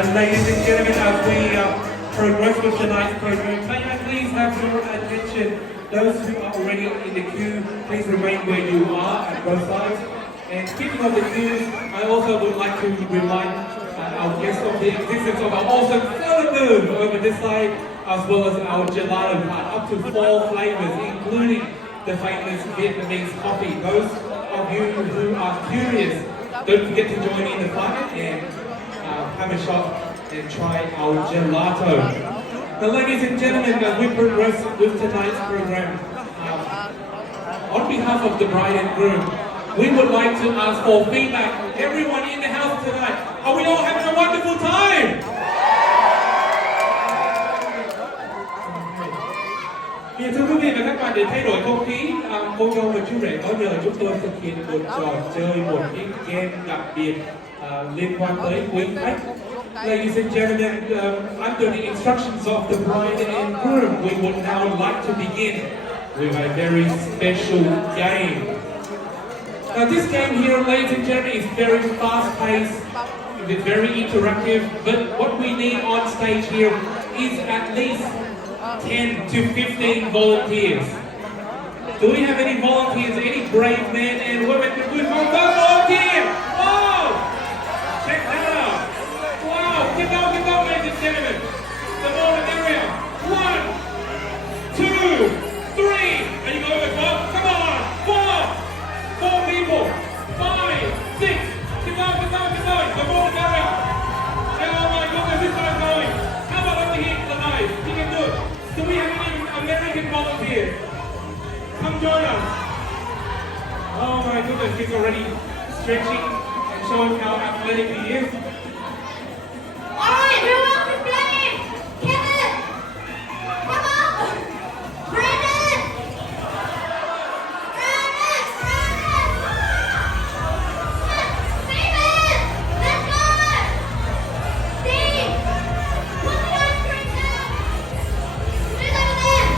Ladies and gentlemen, as we progress with tonight's program, may I please have your attention? Those who are already in the queue, please remain where you are at both sides. And speaking of the queues, I also would like to remind our guests of the existence of our awesome photo booth over this side, as well as our gelato cart, up to 4 flavors, including the famous Vietnamese coffee. Those of you who are curious, don't forget to join in the fun and have a shot and try our gelato. Now, ladies and gentlemen, as we progress with tonight's program, on behalf of the bride and groom, we would like to ask for feedback. Everyone in the house tonight, are we all having a wonderful time? Thưa quý vị và các bạn, để thay đổi không khí, cô dâu và chú rể có nhờ chúng tôi thực hiện một trò chơi, một cái game đặc biệt liên quan tới quý khách. Ladies and gentlemen, under the instructions of the bride and groom, we would now like to begin with a very special game. Now, this game here, ladies and gentlemen, is very fast-paced, it's very interactive, but what we need on stage here is at least 10 to 15 volunteers. Do we have any volunteers, any brave men and women who want to volunteer? Wow! Check that out. Wow, get down, ladies and gentlemen. The more the merrier. 1, 2, 3. Are you going with 4? Come on. 4 people. 5, 6. Keep going. The more the merrier. Oh my goodness, this guy's going. How about over here to the knife? He can do it. Do we have any American volunteers? Come join us. Oh my goodness, he's already stretching and showing how athletic he is. Alright, who else is playing? Kevin! Come on! Brandon! Steven! Let's go! Steve! Put the ice cream down! Who's over there?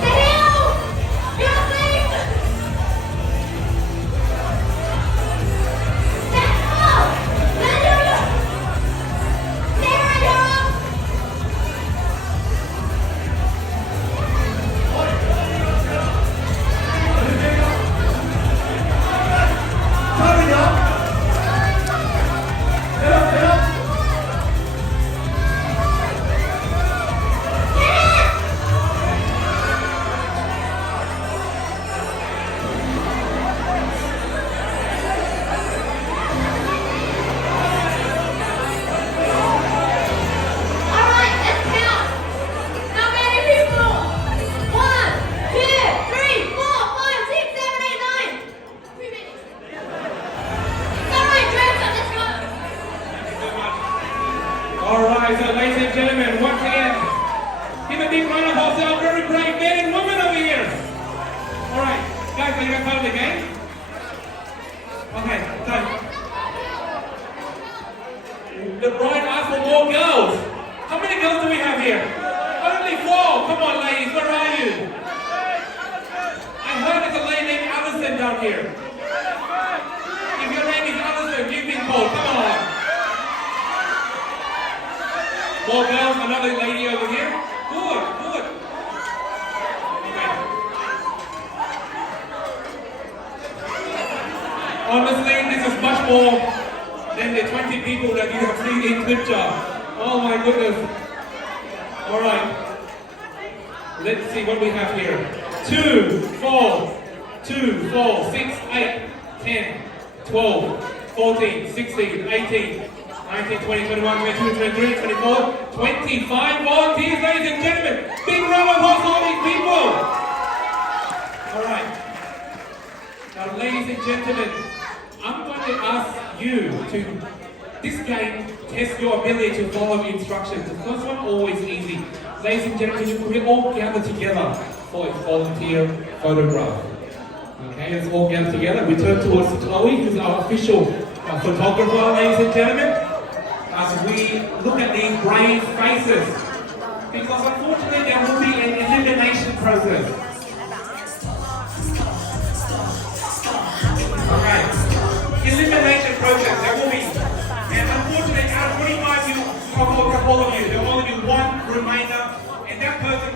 Sahil! You're asleep! Alright, so ladies and gentlemen, once again, give a big round of applause to our very brave men and women over here. Alright, guys, are you guys part of the game? Okay, done. The bride asked for more girls. How many girls do we have here? Only 4. Come on, ladies, where are you? I heard there's a lady named Alison down here. If your name is Alison, you've been called. Come on. More girls, another lady over here. Good. Okay. Honestly, this is much more than the 20 people that you have seen in Good Job. Oh my goodness. Alright. Let's see what we have here. 2, 4, 6, 8, 10, 12, 14, 16, 18, 19, 20, 21, 22, 23, 24, 25 volunteers, ladies and gentlemen. Big round of applause for all these people. Alright. Now, ladies and gentlemen, I'm going to ask you to, this game tests your ability to follow instructions. The first one, always easy. Ladies and gentlemen, we all gather together for a volunteer photograph. Okay, let's all gather together. We turn towards Chloe, who's our official photographer, ladies and gentlemen, as we look at these brave faces. Because unfortunately, there will be an elimination process. Okay, elimination process.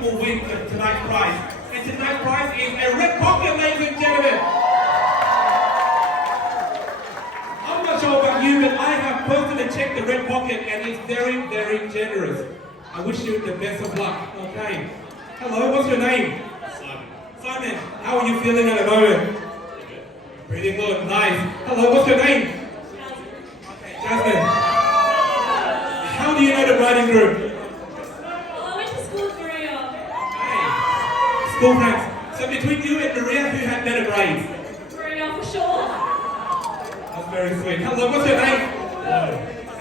will win tonight's prize. And tonight's prize is a red pocket, ladies and gentlemen. I'm not sure about you, but I have personally checked the red pocket and it's very, very generous. I wish you the best of luck. Okay. Hello, what's your name? Simon. Simon, how are you feeling at the moment? Pretty good, nice. Hello, what's your name? Okay, Jasmine. How do you know the bride and groom? Well, I went to school with Maria. Hey, school friends. So between you and Maria, who had better grades? Maria for sure. That's very sweet. Hello, what's your name? Hello.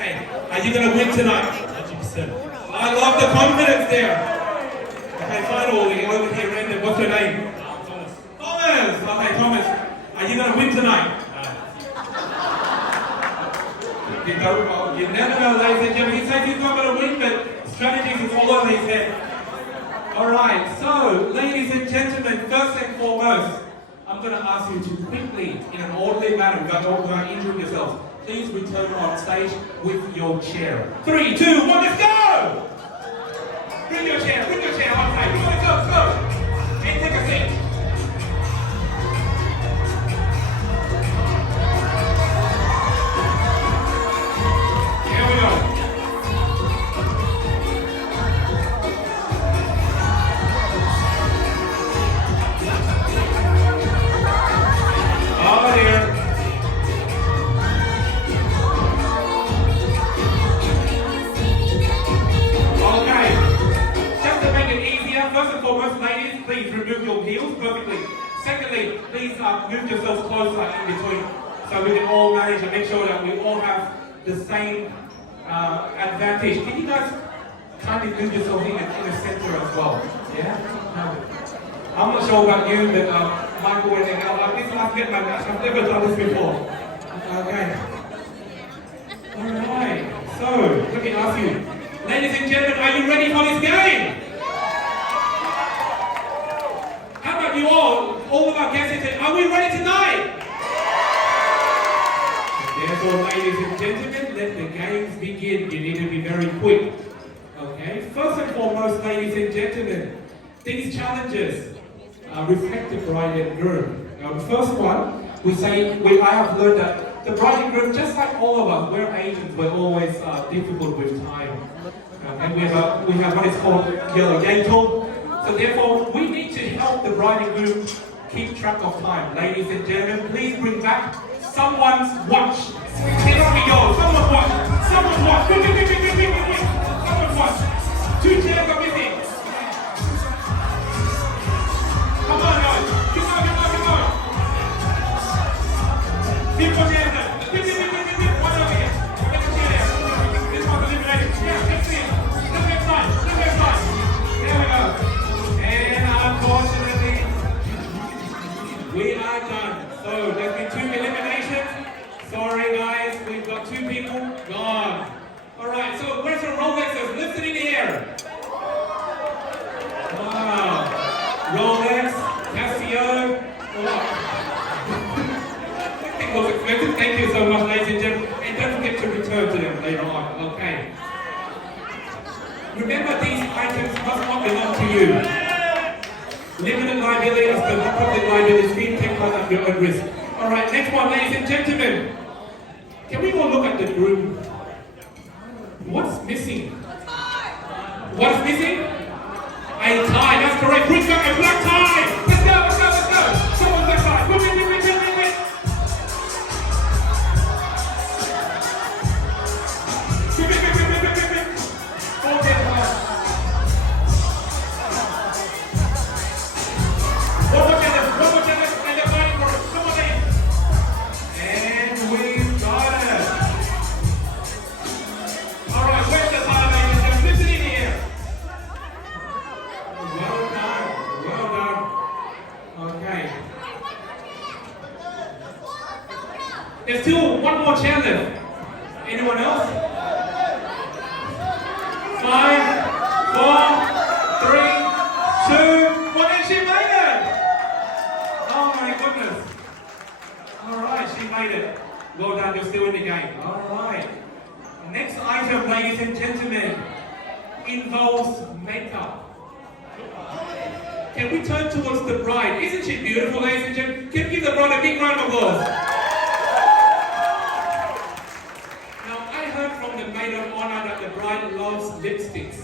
Hey, are you going to win tonight? 100%. I love the confidence there. Okay, finally, over here, Brandon, what's your name? Thomas. Thomas! Okay, Thomas, are you going to win tonight? You don't know. You never know, ladies and gentlemen. He says he's not going to win, but strategies is all over his head. Alright, so, ladies and gentlemen, first and foremost, I'm going to ask you to quickly, in an orderly manner, without injuring yourselves, please return on stage with your chair. 3, 2, 1, let's go! Bring your chair on stage. Come on, let's go. And take a seat. Here we go. Oh dear. Okay. Just to make it easier, first and foremost, ladies, please remove your heels perfectly. Secondly, please move yourselves closer in between so we can all manage and make sure that we all have the same advantage. Can you guys kindly move yourself in the center as well? Yeah? I'm not sure about you, but Michael and Ella, this is last get my match. I've never done this before. Okay. Alright, so let me ask you. Ladies and gentlemen, are you ready for this game? How about you all of our guests, are we ready tonight? Therefore, ladies and gentlemen, let the games begin. You need to be very quick. Okay? First and foremost, ladies and gentlemen, these challenges reflect the bride and groom. Now, the first one, I have learned that the bride and groom, just like all of us, we're Asians, we're always difficult with time. And we have what is called yellow yangle. So therefore, we need to help the bride and groom keep track of time. Ladies and gentlemen, please bring back someone's watch. Cannot be yours. Someone's watch. Someone's watch. Quick. Someone's watch. 2 chairs are missing. Come on, guys. Keep going. Keep your chairs there. One over here. Get the chair there. This one's eliminated. Yeah, let's see it. Look next time. There we go. And unfortunately, we are done. So there's been 2 eliminations. Sorry guys, we've got 2 people gone. Alright, so where's your Rolexes? Lift it in the air. Wow. Rolex, Casio. That looks expensive. Thank you so much, ladies and gentlemen. And don't forget to return to them later on. Okay. Remember, these items must not belong to you. Limited liability is the public liability scheme. Take one at your own risk. Alright, next one, ladies and gentlemen. Can we all look at the groom? What's missing? What's missing? A tie, that's correct. Bring back a black tie! Let's go! Someone's black tie. Quick. There's still one more chair left. Anyone else? 5, 4, 3, 2, 1, and she made it! Oh my goodness. Alright, she made it. Well done, you're still in the game. Alright. Next item, ladies and gentlemen, involves makeup. Can we turn towards the bride? Isn't she beautiful, ladies and gentlemen? Can we give the bride a big round of applause? Now, I heard from the maid of honor that the bride loves lipsticks.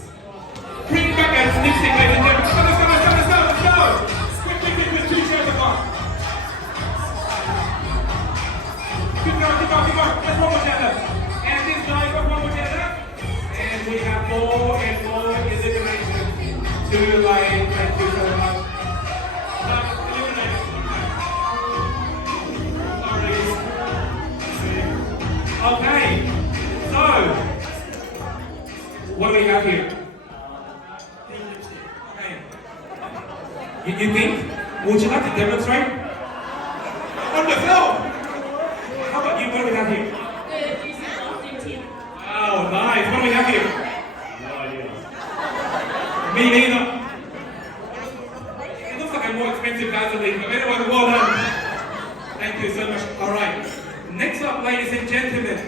Bring back a lipstick, ladies and gentlemen. Let's go, let's go, let's go, let's go! Quick, 2 chairs apart. Keep going. Let's one more chair left. And this guy got one more chair left. And we have more and more elimination to like, thank you so much. Elimination. Sorry. Okay. So, what do we have here? Okay. You think? Would you like to demonstrate? On the floor! How about you? What do we have here? Oh, nice. What do we have here? No idea. Me neither. It looks like a more expensive Vaseline, but anyway, well done. Thank you so much. All right. Next up, ladies and gentlemen,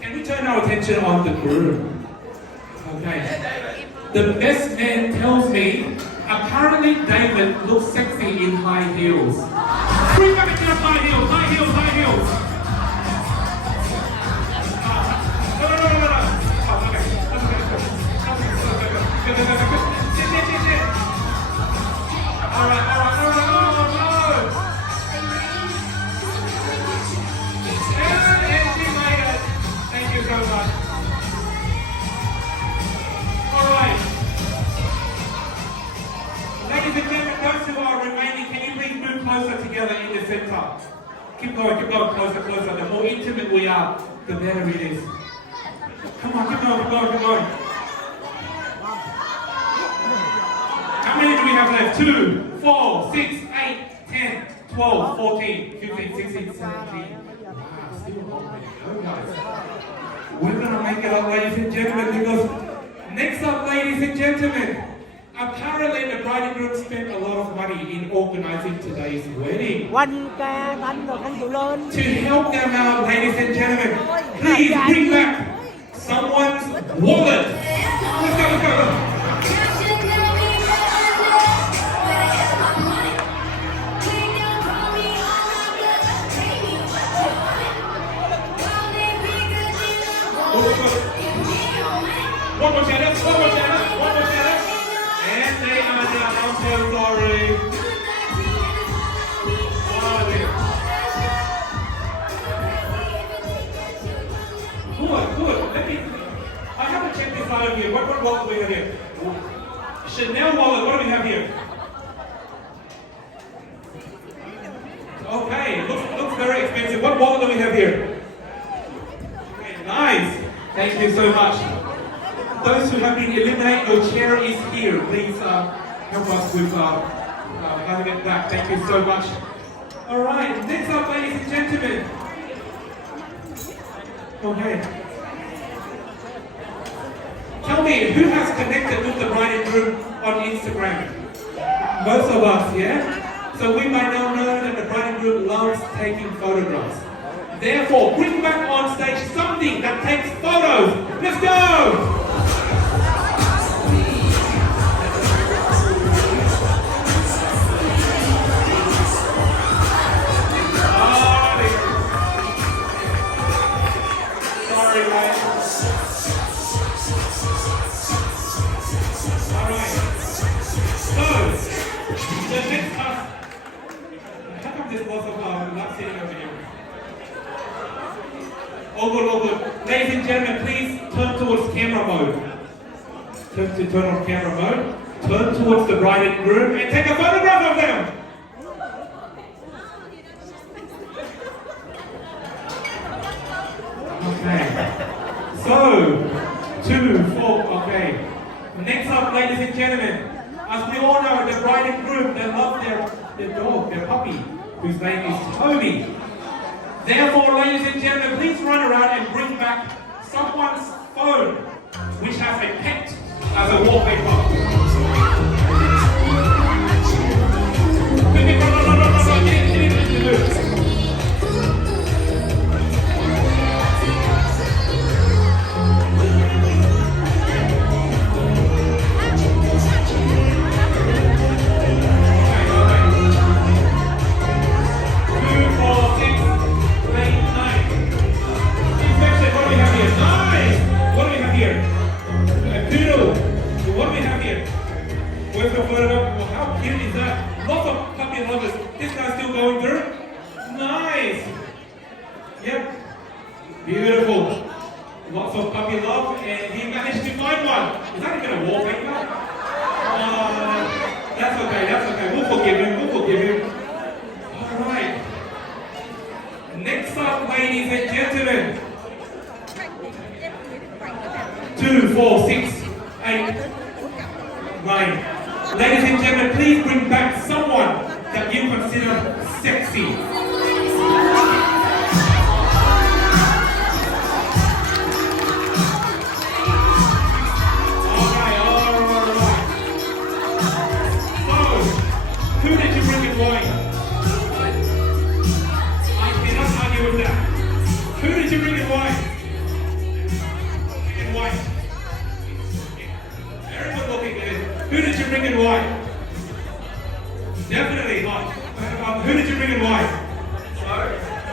can we turn our attention on the groom? Okay. The best man tells me apparently David looks sexy in high heels. Bring back into high heels. No. Oh, okay. Sit. All right. No. And she made it. Thank you so much. All right. Ladies and gentlemen, those who are remaining, can you please move closer together in the center? Keep going, closer. The more intimate we are, the better it is. Come on, keep going. How many do we have left? 2, 4, 6, 8, 10, 12, 14, 15, 16, 17. Wow, still a long way to go, guys. We're gonna make it up, ladies and gentlemen, because next up, ladies and gentlemen, apparently the bride and groom spent a lot of money in organizing today's wedding. Quanh ca thanh rồi thanh chịu lên. To help them out, ladies and gentlemen, please bring back someone's wallet. Let's go. One more chair. And they are down. I'm so sorry. Good. I haven't checked this out of here. What wallet do we have here? Chanel wallet. What do we have here? Okay, looks very expensive. What wallet do we have here? Okay, nice. Thank you so much. Those who have been eliminated, your chair is here. Please help us with having it back. Thank you so much. All right, next up, ladies and gentlemen. Okay. Tell me, who has connected with the bride and groom on Instagram? Most of us, yeah? So we might now know that the bride and groom loves taking photographs. Therefore, bring back on stage something that takes photos. Let's go! Sorry, guys. Alright. So, the next how come there's lots of not sitting over here? All good. Ladies and gentlemen, please turn towards camera mode. Turn on camera mode. Turn towards the bride and groom and take a photograph of them. Okay. So, 2, 4, okay. Next up, ladies and gentlemen, as we all know, the bride and groom, they love their dog, their puppy, whose name is Toby. Therefore, ladies and gentlemen, please run around and bring back someone's phone, which has a pet as a wallpaper. How cute is that? Lots of puppy lovers. This guy's still going through. Nice. Yep. Beautiful. Lots of puppy love, and he managed to find one. Is that even a wallpaper? That's okay, that's okay. We'll forgive him, we'll forgive him. Alright. Next up, ladies and gentlemen. 2, 4, 6, 8, 9. Ladies and gentlemen, please bring back someone that you consider sexy. Who did you bring in white? I cannot argue with that. Who did you bring in white? In white. Very good looking at it. Who did you bring in white? Definitely white. Who did you bring in white?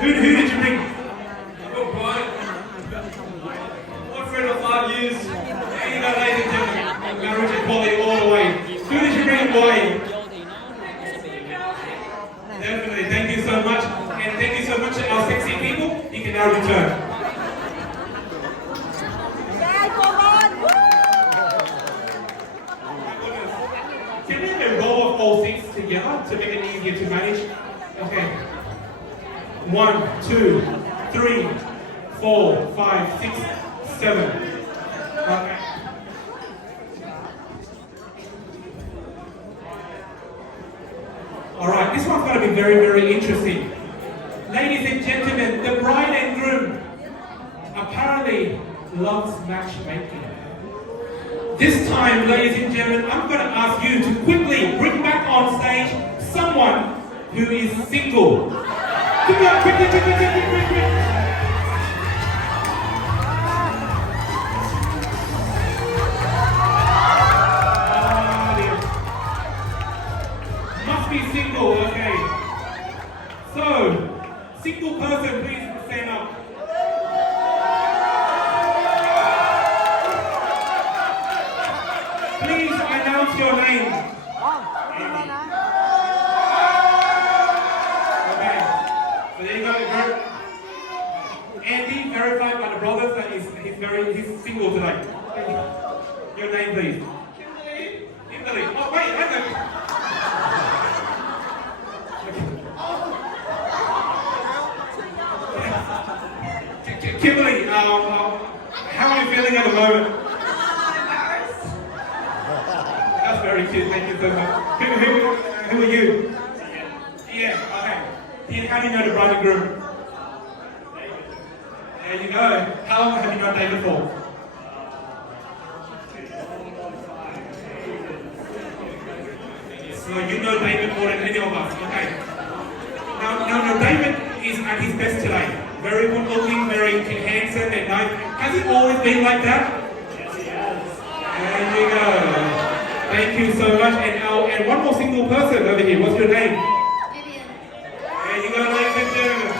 Who did you bring? I got white. One friend of 5 years. There you go, ladies and gentlemen. Marriage equality all the way. Who did you bring in white? Definitely, thank you so much. And thank you so much to our sexy people. You can now return. Can we have a row of all six together to make it easier to manage? Okay. 1, 2, 3, 4, 5, 6, 7. Okay. Alright, this one's going to be very, very interesting. Ladies and gentlemen, the bride and groom apparently loves matchmaking. This time, ladies and gentlemen, I'm going to ask you to quickly bring back on stage someone who is single. Quickly. Be single, okay. So, single person, please stand up. Please announce your name. Okay. So there you go. Andy, verified by the brothers that he's single today. Your name, please. Kimberly. Oh wait, hang on. Kimberly, how are you feeling at the moment? Embarrassed. That's very cute, thank you so much. Who are you? Yeah, okay. How do you know the bride and groom? There you go. How long have you known David for? So you know David more than any of us, okay. Now David is at his best today. Very good looking, very handsome and nice. Has he always been like that? Yes, he has. There you go. Thank you so much. And one more single person over here. What's your name? Vivian. There you go, ladies and gentlemen.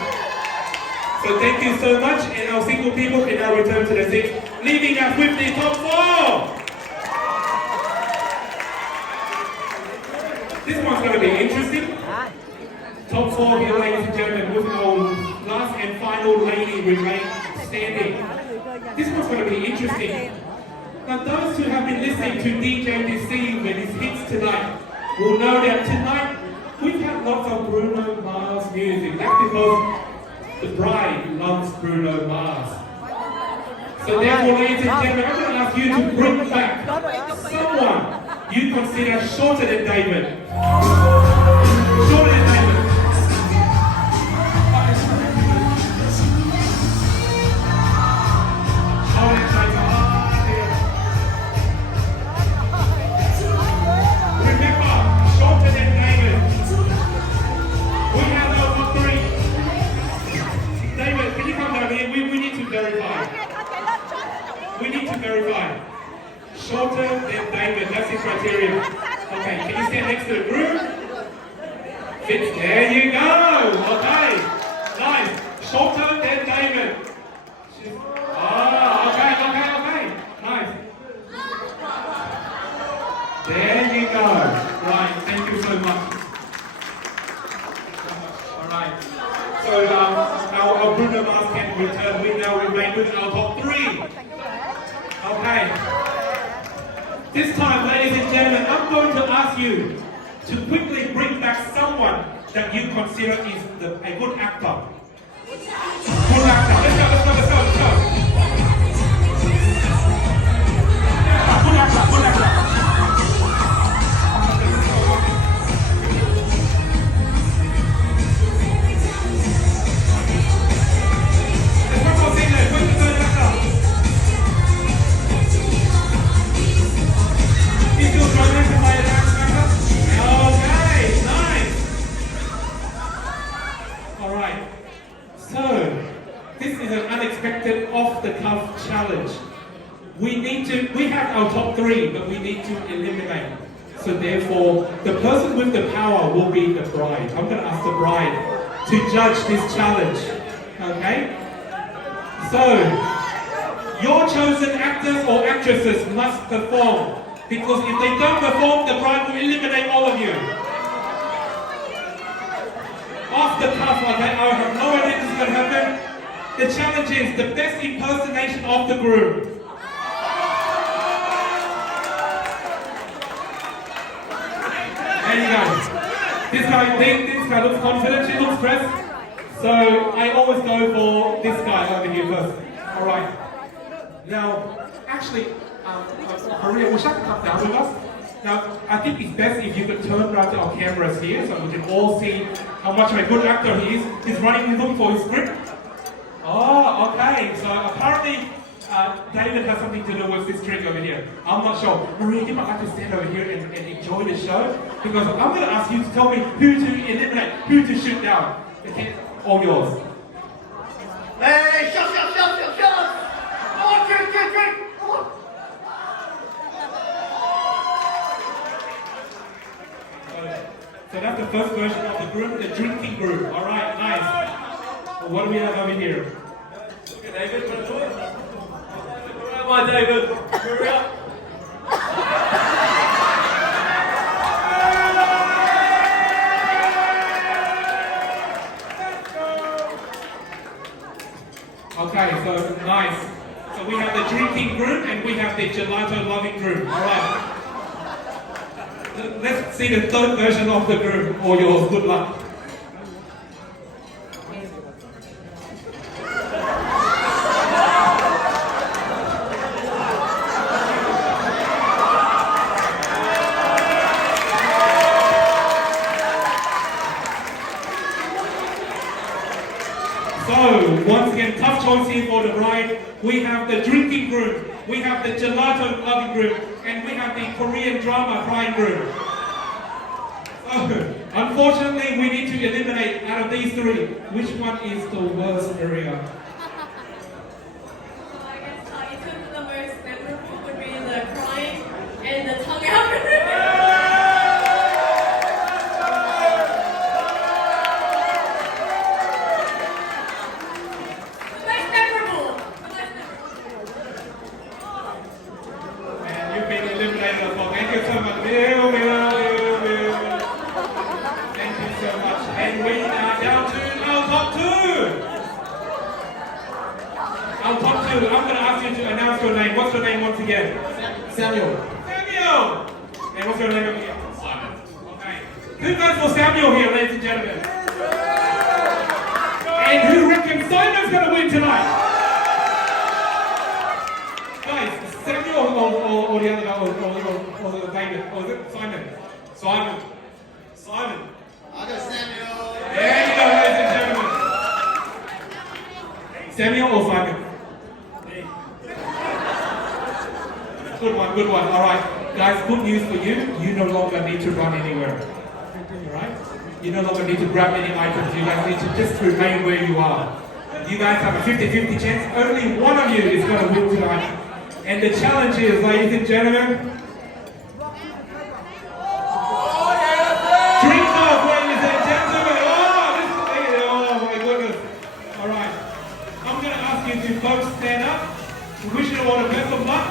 So thank you so much. And our single people can now return to the seats, leaving us with the top 4. This one's going to be interesting. Top 4 here, ladies and gentlemen, with our last and final lady remain standing. This one's going to be interesting. Now, those who have been listening to DJ Deceive and his hits tonight will know that tonight we've had lots of Bruno Mars music. That's because the bride loves Bruno Mars. So therefore, ladies and gentlemen, I'm going to ask you to bring back someone you consider shorter than David. Shorter than David. Verify. Shorter than David, that's his criteria. Okay, can you stand next to the groom? Fits, there you go. Okay, nice. Shorter than David. Okay. Nice. There you go. Right, thank with our top 3. Okay. This time, ladies and gentlemen, I'm going to ask you to quickly bring back someone that you consider is a good actor. Good actor. Let's go, let's go, let's go, let's go. Good actor, good actor. There's one more thing there. Where's the third actor? He's still struggling to play an actor. Okay, nice. All right. So, this is an unexpected off-the-cuff challenge. We have our top 3, but we need to eliminate. So therefore, the person with the power will be the bride. I'm going to ask the bride to judge this challenge. Okay? So, your chosen actors or actresses must perform. Because if they don't perform, the bride will eliminate all of you. Off the cuff, okay? I have no idea this is going to happen. The challenge is the best impersonation of the groom. There you go. This guy looks confident, she looks stressed. So I always go for this guy over here first. Alright. Now, actually, Maria, wish I could come down with us. Now, I think it's best if you could turn around to our cameras here so we can all see how much of a good actor he is. He's looking for his script. Oh, okay. So apparently, David has something to do with this trick over here. I'm not sure. Maria, you might like to stand over here and enjoy the show because I'm going to ask you to tell me who to eliminate, who to shoot down. Okay, all yours. Hey, shut! Oh, drink! Oh. So that's the first version of the group, the drinking group. All right, nice. Well, what do we have over here? Look at David, what are you doing? Where am I, David? Hurry up. Okay, so nice. So we have the drinking group and we have the gelato loving group. All right. Let's see the third version of the group. All yours. Good luck. So, once again, tough choice here for the bride. We have the drinking group, we have the gelato loving group, and we have the Korean drama crying group. So, unfortunately, we need to eliminate out of these 3, which one is the worst area? I guess you took the most memorable would be the crying and the tongue out. And you've been eliminated as well. Thank you so much. Thank you so much. And we are down to our top 2. Our top 2. I'm going to ask you to announce your name. What's your name once again? Samuel. Samuel! And what's your name again? Simon. Okay. Who votes for Samuel here, ladies and gentlemen? And who reckons Simon's going to win tonight? Guys, Samuel or the other guy, or David, or is it Simon? Simon. I got Samuel. There you go, ladies and gentlemen. Samuel or Simon? Good one. All right. Guys, good news for you. You no longer need to run anywhere. All right? You no longer need to grab any items. You guys need to just remain where you are. You guys have a 50-50 chance. Only one of you is going to win tonight. And the challenge is, ladies and gentlemen, drink off, ladies and gentlemen. Oh my goodness. All right. I'm going to ask you to both stand up. We wish you all the best of luck.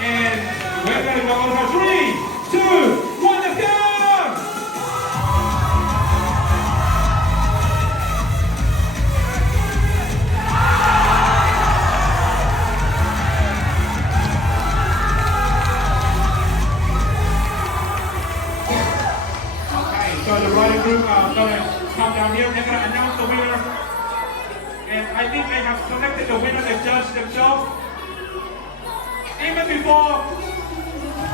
And we're going to go on for 3, 2, 1, let's go! the riding group gonna come down here. They're gonna announce the winner. And I think I have selected the winner, the judge themselves. Even before.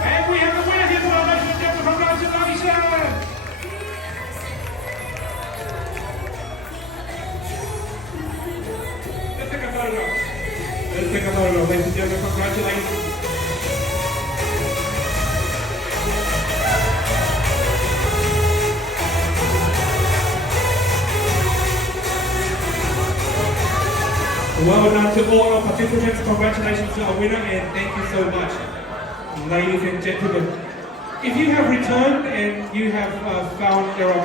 And we have the winner here, ladies and gentlemen. Congratulations! Let's take a photograph. Let's take a photograph, ladies and gentlemen. Congratulations. Well done to all our participants. Congratulations to our winner and thank you so much, ladies and gentlemen. If you have returned and you have found there are